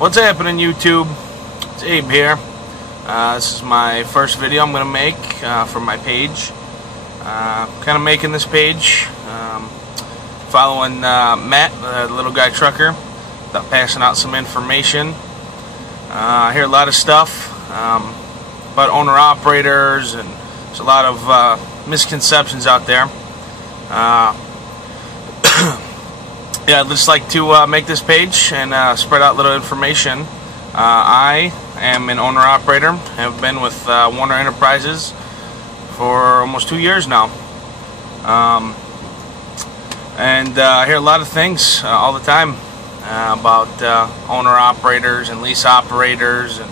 What's happening, YouTube? It's Abe here. This is my first video I'm going to make for my page. Kind of making this page, following Matt, the little guy trucker, passing out some information. I hear a lot of stuff about owner-operators, and there's a lot of misconceptions out there. Yeah, I'd just like to make this page and spread out little information. I am an owner-operator. Have been with Werner Enterprises for almost 2 years now. And I hear a lot of things all the time about owner-operators and lease operators, and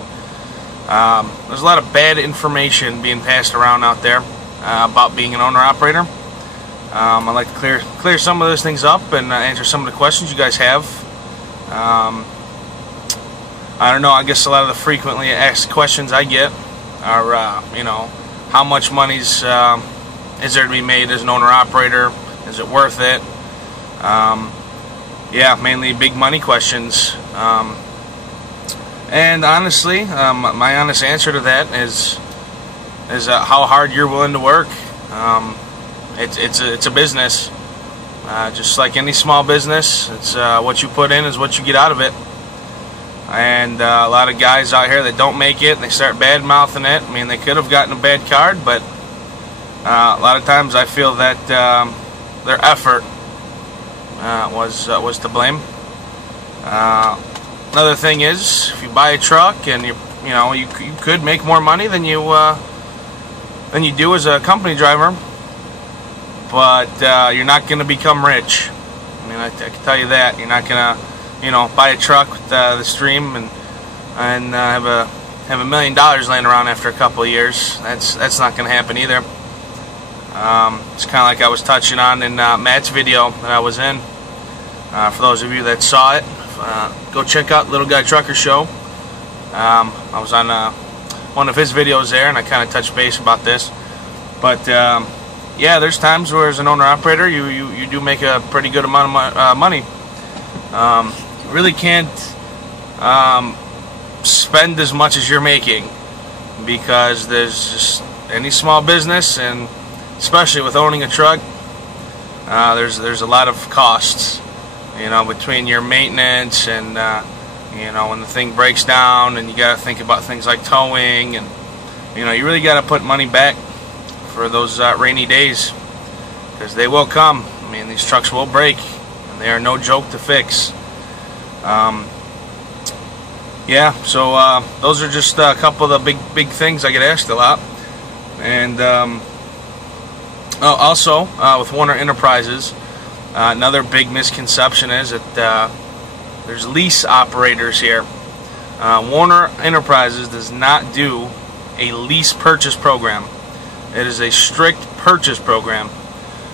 there's a lot of bad information being passed around out there about being an owner-operator. I'd like to clear some of those things up and answer some of the questions you guys have. I don't know, I guess a lot of the frequently asked questions I get are, you know, how much money is there to be made as an owner-operator? Is it worth it? Yeah, mainly big money questions. And honestly, my honest answer to that is how hard you're willing to work. It's a business, just like any small business. It's what you put in is what you get out of it. And a lot of guys out here that don't make it, they start bad-mouthing it. I mean, they could have gotten a bad card, but a lot of times I feel that their effort was to blame. Another thing is, if you buy a truck and you could make more money than you do as a company driver, but you're not going to become rich. I mean, I can tell you that. You're not going to, buy a truck with the stream and have $1 million laying around after a couple of years. That's not going to happen either. It's kind of like I was touching on in Matt's video that I was in. For those of you that saw it, go check out Little Guy Trucker Show. I was on one of his videos there, and I kind of touched base about this. But yeah, there's times where as an owner-operator you do make a pretty good amount of money. You really can't spend as much as you're making, because there's just any small business, and especially with owning a truck, there's a lot of costs, between your maintenance and when the thing breaks down, and you got to think about things like towing, and you really got to put money back for those rainy days, because they will come. I mean, these trucks will break, and they are no joke to fix. Yeah, so those are just a couple of the big things I get asked a lot. And also with Werner Enterprises, another big misconception is that there's lease operators here. Werner Enterprises does not do a lease purchase program. It is a strict purchase program,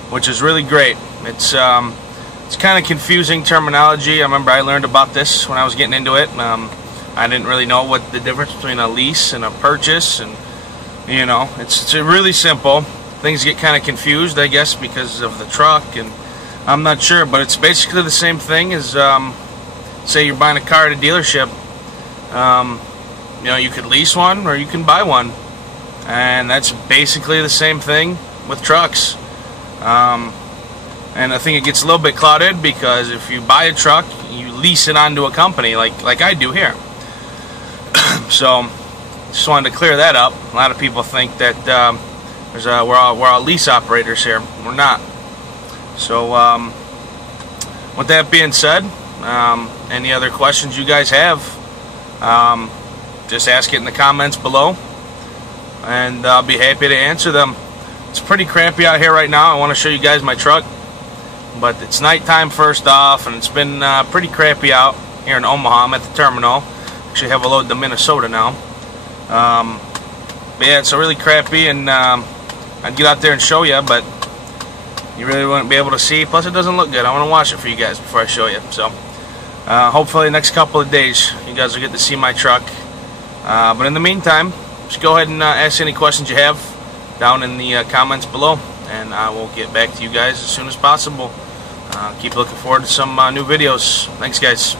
which is really great. It's kind of confusing terminology. I remember I learned about this when I was getting into it. I didn't really know what the difference between a lease and a purchase, and it's really simple. Things get kind of confused, I guess, because of the truck, and I'm not sure, but it's basically the same thing as say you're buying a car at a dealership. You could lease one or you can buy one. And that's basically the same thing with trucks. And I think it gets a little bit clouded, because if you buy a truck, you lease it onto a company like I do here. So just wanted to clear that up. A lot of people think that we're all lease operators here. We're not. So with that being said, any other questions you guys have, just ask it in the comments below, and I'll be happy to answer them. It's pretty crappy out here right now. I want to show you guys my truck, but it's nighttime first off, and it's been pretty crappy out here in Omaha. I'm at the terminal. Actually have a load to Minnesota now. But yeah, it's really crappy, and I'd get out there and show you, but you really wouldn't be able to see. Plus, it doesn't look good. I want to wash it for you guys before I show you. So hopefully the next couple of days you guys will get to see my truck. But in the meantime, just go ahead and ask any questions you have down in the comments below, and I will get back to you guys as soon as possible. Keep looking forward to some new videos. Thanks, guys.